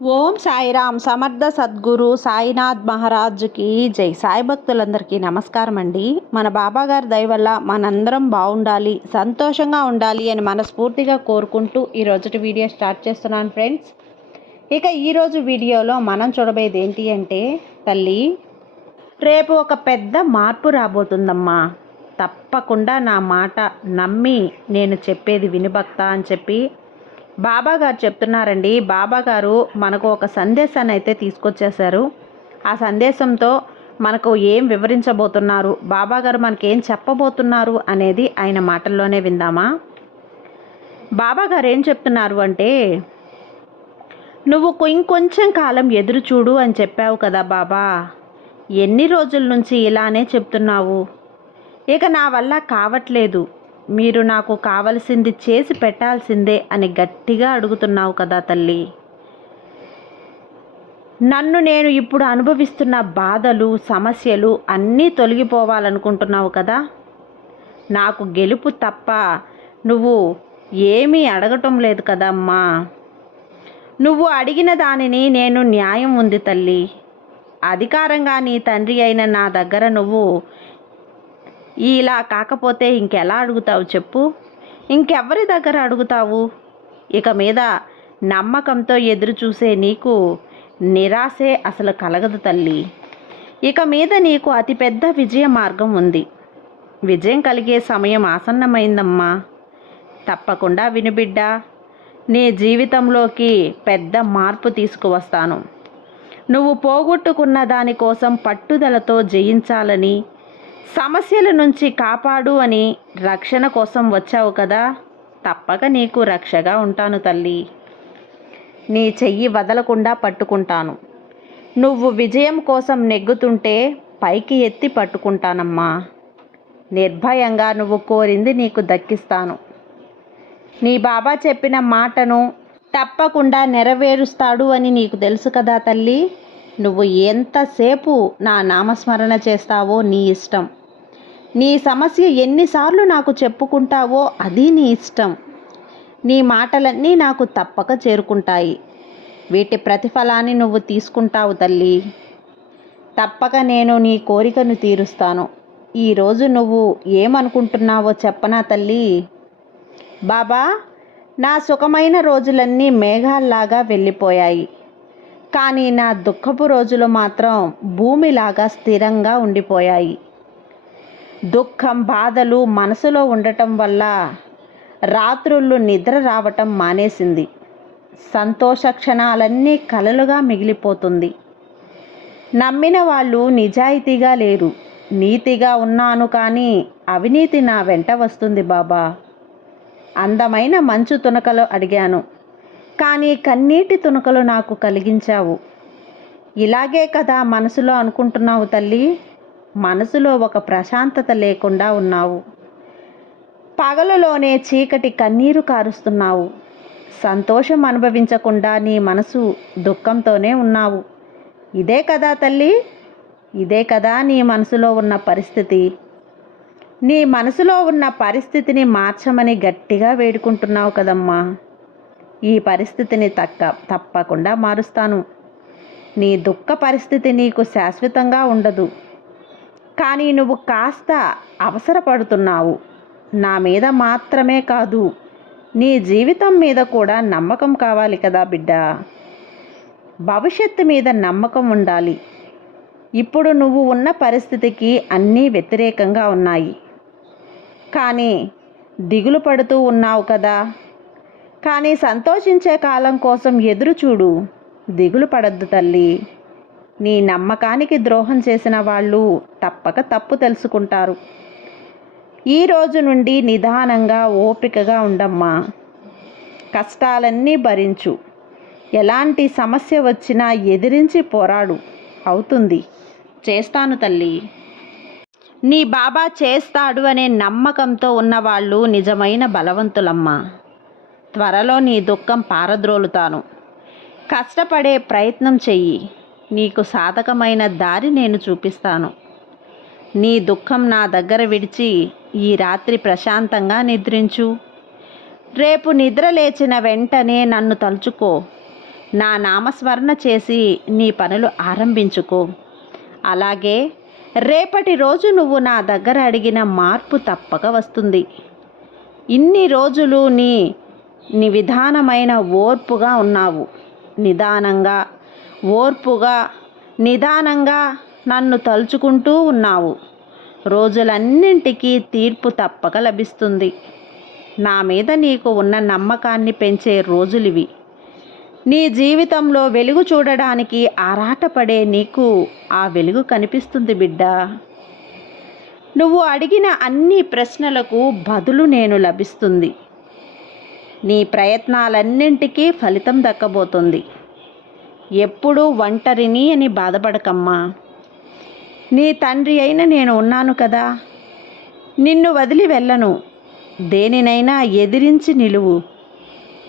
ఓం సాయిరామ్. సమర్థ సద్గురు సాయినాథ్ మహారాజ్కి జై. సాయి భక్తులందరికీ నమస్కారం అండి. మన బాబాగారి దయ వల్ల మనందరం బాగుండాలి, సంతోషంగా ఉండాలి అని మనస్ఫూర్తిగా కోరుకుంటూ ఈరోజు వీడియో స్టార్ట్ చేస్తున్నాను ఫ్రెండ్స్. ఇక ఈరోజు వీడియోలో మనం చూడబోయేది ఏంటి అంటే, తల్లి రేపు ఒక పెద్ద మార్పు రాబోతుందమ్మా. తప్పకుండా నా మాట నమ్మి నేను చెప్పేది వినుభక్త అని చెప్పి బాబాగారు చెప్తున్నారండి. బాబాగారు మనకు ఒక సందేశాన్ని అయితే తీసుకొచ్చేశారు. ఆ సందేశంతో మనకు ఏం వివరించబోతున్నారు, బాబాగారు మనకేం చెప్పబోతున్నారు అనేది ఆయన మాటల్లోనే విందామా. బాబాగారు ఏం చెప్తున్నారు అంటే, నువ్వు ఇంకొంచెం కాలం ఎదురు చూడు అని చెప్పావు కదా బాబా. ఎన్ని రోజుల నుంచి ఇలానే చెప్తున్నావు. ఇక నా వల్ల కావట్లేదు, మీరు నాకు కావలసింది చేసి పెట్టాల్సిందే అని గట్టిగా అడుగుతున్నావు కదా తల్లి. నన్ను నేను ఇప్పుడు అనుభవిస్తున్న బాధలు, సమస్యలు అన్నీ తొలగిపోవాలనుకుంటున్నావు కదా. నాకు గెలుపు తప్ప నువ్వు ఏమీ అడగటం లేదు కదమ్మా. నువ్వు అడిగిన దానిని నేను న్యాయం ఉంది తల్లి. అధికారంగా నీ తండ్రి అయిన నా దగ్గర నువ్వు ఇలా కాకపోతే ఇంకెలా అడుగుతావు చెప్పు. ఇంకెవరి దగ్గర అడుగుతావు. ఇక మీద నమ్మకంతో ఎదురు చూసే నీకు నిరాశే అసలు కలగదు తల్లి. ఇక మీద నీకు అతిపెద్ద విజయ మార్గం ఉంది. విజయం కలిగే సమయం ఆసన్నమైందమ్మా. తప్పకుండా వినుబిడ్డ, నీ జీవితంలోకి పెద్ద మార్పు తీసుకువస్తాను. నువ్వు పోగొట్టుకున్న దానికోసం పట్టుదలతో జయించాలని, సమస్యల నుంచి కాపాడు అని రక్షణ కోసం వచ్చావు కదా. తప్పక నీకు రక్షగా ఉంటాను తల్లి. నీ చెయ్యి వదలకుండా పట్టుకుంటాను. నువ్వు విజయం కోసం నెగ్గుతుంటే పైకి ఎత్తి పట్టుకుంటానమ్మా. నిర్భయంగా నువ్వు కోరింది నీకు దక్కిస్తాను. నీ బాబా చెప్పిన మాటను తప్పకుండా నెరవేరుస్తాడు అని నీకు తెలుసు కదా తల్లి. నువ్వు ఎంతసేపు నా నామస్మరణ చేస్తావో నీ ఇష్టం. నీ సమస్య ఎన్నిసార్లు నాకు చెప్పుకుంటావో అది నీ ఇష్టం. నీ మాటలన్నీ నాకు తప్పక చేరుకుంటాయి. వీటి ప్రతిఫలాన్ని నువ్వు తీసుకుంటావు తల్లి. తప్పక నేను నీ కోరికను తీరుస్తాను. ఈరోజు నువ్వు ఏమనుకుంటున్నావో చెప్పనా తల్లి. బాబా, నా సుఖమైన రోజులన్నీ మేఘాల్లాగా వెళ్ళిపోయాయి. కానీ నా దుఃఖపు రోజులు మాత్రం భూమిలాగా స్థిరంగా ఉండిపోయాయి. దుఃఖం, బాధలు మనసులో ఉండటం వల్ల రాత్రుళ్ళు నిద్ర రావటం మానేసింది. సంతోష క్షణాలన్నీ కలలుగా మిగిలిపోతుంది. నమ్మిన వాళ్ళు నిజాయితీగా లేరు. నీతిగా ఉన్నాను కానీ అవినీతి నా వెంట వస్తుంది బాబా. అందమైన మంచు తునకలు అడిగాను, కానీ కన్నీటి తునకలు నాకు కలిగించావు. ఇలాగే కదా మనసులో అనుకుంటున్నావు తల్లి. మనసులో ఒక ప్రశాంతత లేకుండా ఉన్నావు. పగలులోనే చీకటి కన్నీరు కారుస్తున్నావు. సంతోషం అనుభవించకుండా నీ మనసు దుఃఖంతోనే ఉన్నావు. ఇదే కదా తల్లి, ఇదే కదా నీ మనసులో ఉన్న పరిస్థితి. నీ మనసులో ఉన్న పరిస్థితిని మార్చమని గట్టిగా వేడుకుంటున్నావు కదమ్మా. ఈ పరిస్థితిని తప్పకుండా మారుస్తాను. నీ దుఃఖ పరిస్థితి నీకు శాశ్వతంగా ఉండదు. కానీ నువ్వు కాస్త అవసరపడుతున్నావు. నా మీద మాత్రమే కాదు, నీ జీవితం మీద కూడా నమ్మకం కావాలి కదా బిడ్డ. భవిష్యత్తు మీద నమ్మకం ఉండాలి. ఇప్పుడు నువ్వు ఉన్న పరిస్థితికి అన్నీ వ్యతిరేకంగా ఉన్నాయి. కానీ దిగులు పడుతూ ఉన్నావు కదా. కానీ సంతోషించే కాలం కోసం ఎదురు చూడు. దిగులు పడద్దు తల్లి. నీ నమ్మకానికి ద్రోహం చేసిన వాళ్ళు తప్పక తప్పు తెలుసుకుంటారు. ఈ రోజు నుండి నిదానంగా ఓపికగా ఉండమ్మా. కష్టాలన్నీ భరించు. ఎలాంటి సమస్య వచ్చినా ఎదిరించి పోరాడు. అవుతుంది. చేస్తాను తల్లి. నీ బాబా చేస్తాడు అనే నమ్మకంతో ఉన్నవాళ్ళు నిజమైన బలవంతులమ్మా. త్వరలో నీ దుఃఖం పారద్రోలుతాను. కష్టపడే ప్రయత్నం చెయ్యి. నీకు సాధకమైన దారి నేను చూపిస్తాను. నీ దుఃఖం నా దగ్గర విడిచి ఈ రాత్రి ప్రశాంతంగా నిద్రించు. రేపు నిద్ర లేచిన వెంటనే నన్ను తలుచుకో. నా నామస్మరణ చేసి నీ పనులు ఆరంభించుకో. అలాగే రేపటి రోజు నువ్వు నా దగ్గర అడిగిన మార్పు తప్పక వస్తుంది. ఇన్ని రోజులు నీ విధానమైన ఓర్పుగా ఉన్నావు. నిదానంగా, ఓర్పుగా, నిదానంగా నన్ను తలుచుకుంటూ ఉన్నావు. రోజులన్నింటికీ తీర్పు తప్పక లభిస్తుంది. నా మీద నీకు ఉన్న నమ్మకాన్ని పెంచే రోజులివి. నీ జీవితంలో వెలుగు చూడడానికి ఆరాటపడే నీకు ఆ వెలుగు కనిపిస్తుంది బిడ్డా. నువ్వు అడిగిన అన్ని ప్రశ్నలకు బదులు నేను లభిస్తుంది. నీ ప్రయత్నాలన్నింటికీ ఫలితం దక్కబోతుంది. ఎప్పుడూ ఒంటరిని అని బాధపడకమ్మా. నీ తండ్రి అయిన నేను ఉన్నాను కదా. నిన్ను వదిలి వెళ్ళను. దేనినైనా ఎదిరించి నిలువు.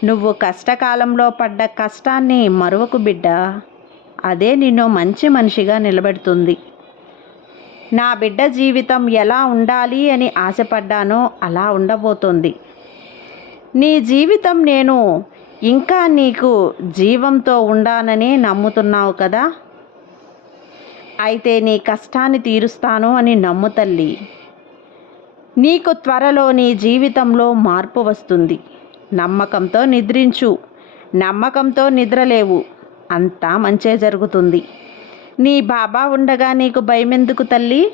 నువ్వు కష్టకాలంలో పడ్డ కష్టాన్ని మరువకు బిడ్డా. అదే నిన్ను మంచి మనిషిగా నిలబెడుతుంది. నా బిడ్డ జీవితం ఎలా ఉండాలి అని ఆశపడ్డానో అలా ఉండబోతోంది. నీ జీవితం నేను ఇంకా నీకు జీవంతో ఉండాననే నమ్ముతున్నావు కదా. అయితే నీ కష్టాన్ని తీరుస్తాను అని నమ్ము తల్లి. నీకు త్వరలో నీ జీవితంలో మార్పు వస్తుంది. నమ్మకంతో నిద్రించు. నమ్మకంతో నిద్రలేవు. అంతా మంచే జరుగుతుంది. నీ బాబా ఉండగా నీకు భయమెందుకు తల్లి.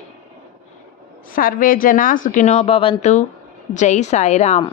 సర్వే జన సుఖినో భవంతు. జై సాయిరామ్.